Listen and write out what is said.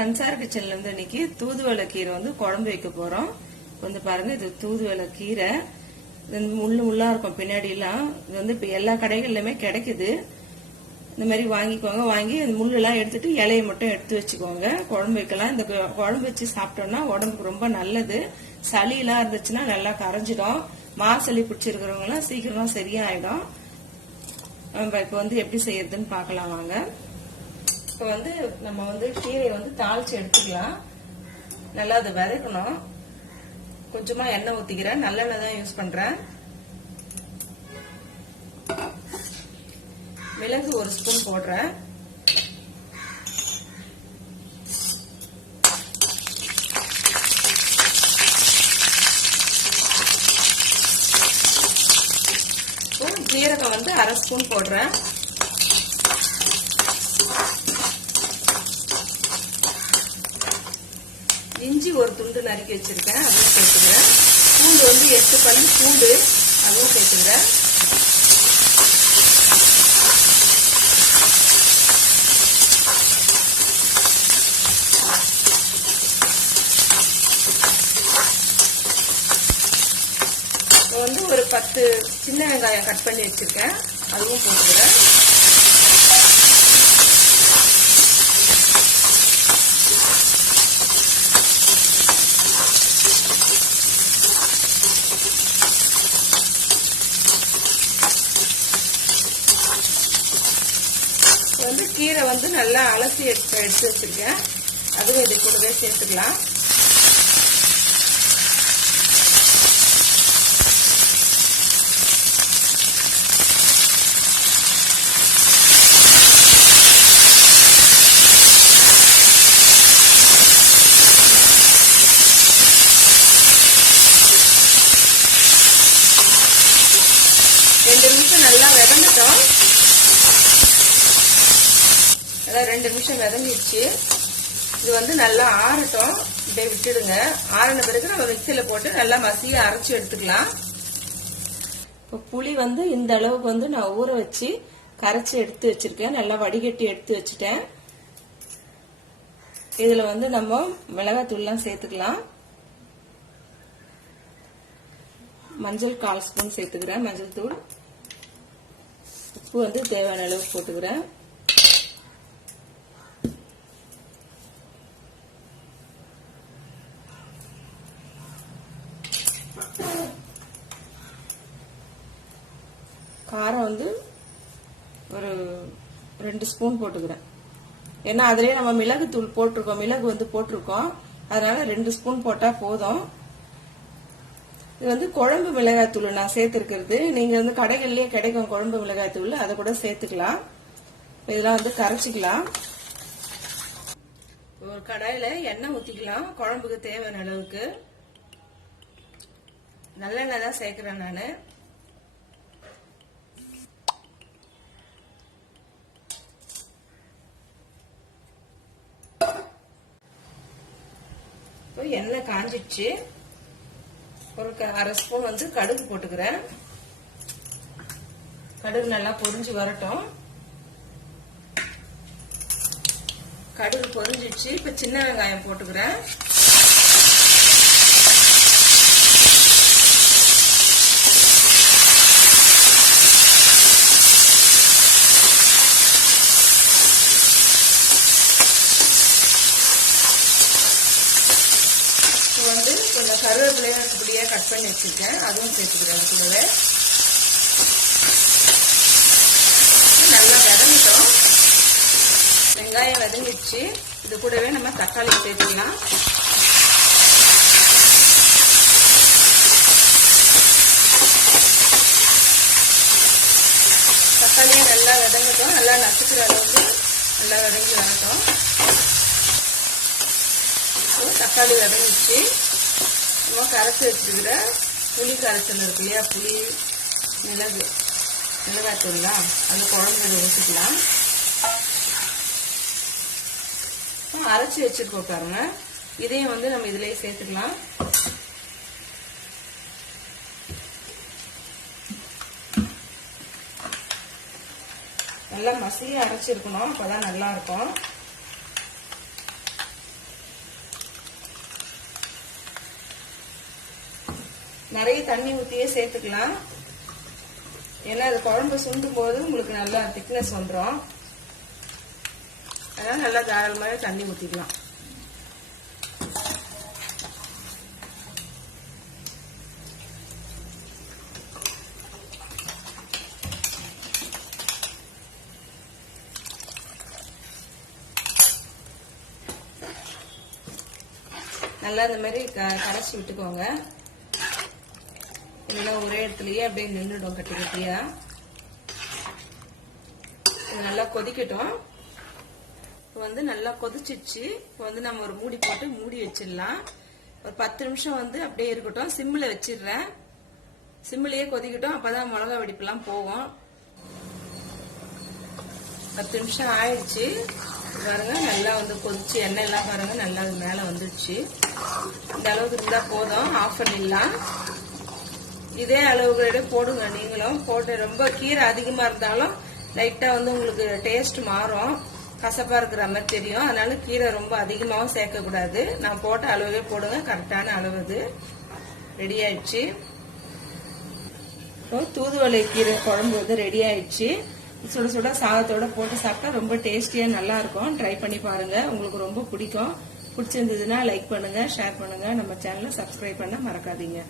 சன்சார் கிச்சன்ல இருந்து இன்னைக்கு தூதுவளை கீரை வந்து குழம்பு வைக்க போறோம். வந்து பாருங்க, இது தூதுவளை கீரை. முள்ளு முள்ளா இருக்கும் பின்னாடி எல்லாம். இது வந்து இப்ப எல்லா கடைகள்லயுமே கிடைக்குது. இந்த மாதிரி வாங்கிக்கோங்க. வாங்கி அந்த முள்ளு எல்லாம் எடுத்துட்டு இலையை மட்டும் எடுத்து வச்சுக்கோங்க. குழம்பு வைக்கலாம். இந்த குழம்பு வச்சு சாப்பிட்டோம்னா உடம்புக்கு ரொம்ப நல்லது. சளி எல்லாம் இருந்துச்சுன்னா நல்லா கரைஞ்சிடும். மாசளி பிடிச்சிருக்கிறவங்க எல்லாம் சீக்கிரமா சரியாயிடும். நம்ம இப்ப வந்து எப்படி செய்யறதுன்னு பாக்கலாம் வாங்க. இப்ப வந்து நம்ம வந்து கீரையை வந்து தாளிச்சு எடுத்துக்கலாம். நல்லா அதை வதக்கணும். கொஞ்சமா எண்ணெய் ஊத்திக்கிறேன். நல்லெண்ணெய் தான் யூஸ் பண்றேன். மிளகு 1 ஸ்பூன் போடுறேன். ஜீரகம் வந்து 1/2 ஸ்பூன் போடுறேன். இஞ்சி 1 துண்டு நறுக்கி வச்சிருக்கேன், அதுவும் சேர்த்துக்கிறேன். பூண்டு வந்து 8 பல்லு பூண்டு, அதுவும் சேர்த்துக்கிறேன். வந்து ஒரு 10 சின்ன வெங்காயம் கட் பண்ணி வச்சிருக்கேன், அதுவும் போட்டுக்கிறேன். வந்து கீரை வந்து நல்லா அலசி எடுத்து வச்சிருக்கேன், அதுவும் இது கூடவே சேர்த்துக்கலாம். நல்லா வதங்கட்டும். நல்லா 2 நிமிஷம் வதங்கிடுச்சு. இது வந்து நல்லா ஆறட்டும். இப்படியே விட்டுடுங்க. ஆறின பிறகு நம்ம மிக்சியில போட்டு நல்லா மசிய அரைச்சி எடுத்துக்கலாம். இப்போ புளி வந்து இந்த அளவுக்கு வந்து நான் ஊற வச்சு கரைச்சி எடுத்து வச்சிருக்கேன். நல்லா வடிகட்டி எடுத்து வச்சுட்டேன். இதுல வந்து நம்ம மிளகாத்தூள்லாம் சேர்த்துக்கலாம். மஞ்சள் 1/4 ஸ்பூன் சேர்த்துக்கிறேன். மஞ்சள் தூள். உப்பு வந்து தேவையான அளவு போட்டுக்கிறேன். காரம் வந்து ஒரு 2 ஸ்பூன் போட்டுக்கிறேன். ஏன்னா அதுலயே நம்ம மிளகு தூள் போட்டிருக்கோம், மிளகு வந்து போட்டிருக்கோம். அதனால 2 ஸ்பூன் போட்டா போதும். இது வந்து குழம்பு மிளகாய் தூள் நான் சேர்த்திருக்கிறது. நீங்க வந்து கடைகள்லயே கிடைக்கும் குழம்பு மிளகாய் தூள், அதை கூட சேர்த்துக்கலாம். இதெல்லாம் வந்து கரைச்சிக்கலாம். ஒரு கடாயில எண்ணெய் ஊத்திக்கலாம். குழம்புக்கு தேவையான அளவுக்கு. நல்லெண்ணெய் தான் சேர்க்கிறேன் நானு. எண்ணெய் காஞ்சிடுச்சு. ஒரு 1/2 ஸ்பூன் வந்து கடுகு போட்டுக்கிறேன். கடுகு நல்லா பொரிஞ்சு வரட்டும். கடுகு பொரிஞ்சிடுச்சு. இப்ப சின்ன வெங்காயம் போட்டுக்கிறேன். வந்து கொஞ்சம் கருவேப்பிலையும் இப்படியே கட் பண்ணி வச்சிருக்கேன், அதுவும் சேர்த்துக்கிறேன் கூடவே. நல்லா வதங்கிட்டோம். வெங்காயம் வதங்கிடுச்சு. இது கூடவே நம்ம தக்காளி சேர்த்துக்கலாம். தக்காளியை நல்லா வதங்கட்டும். நல்லா நசுக்கிற அளவுக்கு நல்லா வதங்கி வரட்டும். தக்காளி வதங்கிச்சு. நம்ம கரைச்சி வச்சுக்கிற புளி கரைச்சல் இருக்கு இல்லையா, புளி மிளகாத்தூள்லாம், அந்த குழம்பு ஊற்றிக்கலாம். அரைச்சி வச்சிருக்கோம் பாருங்க, இதையும் வந்து நம்ம இதுலயே சேர்த்துக்கலாம். நல்லா மசியா அரைச்சிருக்கணும், அப்பதான் நல்லா இருக்கும். நிறைய தண்ணி ஊற்றியே சேர்த்துக்கலாம். ஏன்னா அது குழம்பு சுண்டும் போது உங்களுக்கு நல்லா திக்னஸ் வந்துடும். அதனால நல்லா தாராளமாகவே தண்ணி ஊற்றிக்கலாம். நல்லா இந்த மாதிரி கரைச்சி விட்டுக்கோங்க. இல்லைன்னா ஒரே இடத்துலயே அப்படியே நின்றுடும் கட்டி கட்டியா. இது நல்லா கொதிக்கட்டும். இப்போ வந்து நல்லா கொதிச்சிடுச்சு. இப்போ வந்து நம்ம ஒரு மூடி போட்டு மூடி வச்சிடலாம். ஒரு 10 நிமிஷம் வந்து அப்படியே இருக்கட்டும். சிம்மில் வச்சிடுறேன். சிம்மிலேயே கொதிக்கட்டும். அப்பதான் மிளகா வெடிப்பெல்லாம் போகும். 10 நிமிஷம் ஆயிடுச்சு பாருங்க. நல்லா வந்து கொதிச்சு எண்ணெய் எல்லாம் பாருங்க நல்லா அது மேல வந்துடுச்சு. இந்த அளவுக்கு இருந்தா போதும். ஆஃப் பண்ணிடலாம். இதே அளவுக்கு போடுங்க நீங்களும். போட்டு ரொம்ப கீரை அதிகமா இருந்தாலும் லைட்டா வந்து உங்களுக்கு டேஸ்ட் மாறும், கசப்பா இருக்கிற மாதிரி தெரியும். அதனால கீரை ரொம்ப அதிகமாகவும் சேர்க்க கூடாது. நான் போட்ட அளவே போடுங்க. கரெக்டான அளவு இது ரெடி ஆயிடுச்சு. தூதுவளை கீரை குழம்பு வந்து ரெடி ஆயிடுச்சு. சுட சுட சாதத்தோட போட்டு சாப்பிட்டா ரொம்ப டேஸ்டியா நல்லா இருக்கும். ட்ரை பண்ணி பாருங்க. உங்களுக்கு ரொம்ப பிடிக்கும். பிடிச்சிருந்ததுன்னா லைக் பண்ணுங்க, ஷேர் பண்ணுங்க. நம்ம சேனலை சப்ஸ்கிரைப் பண்ண மறக்காதீங்க.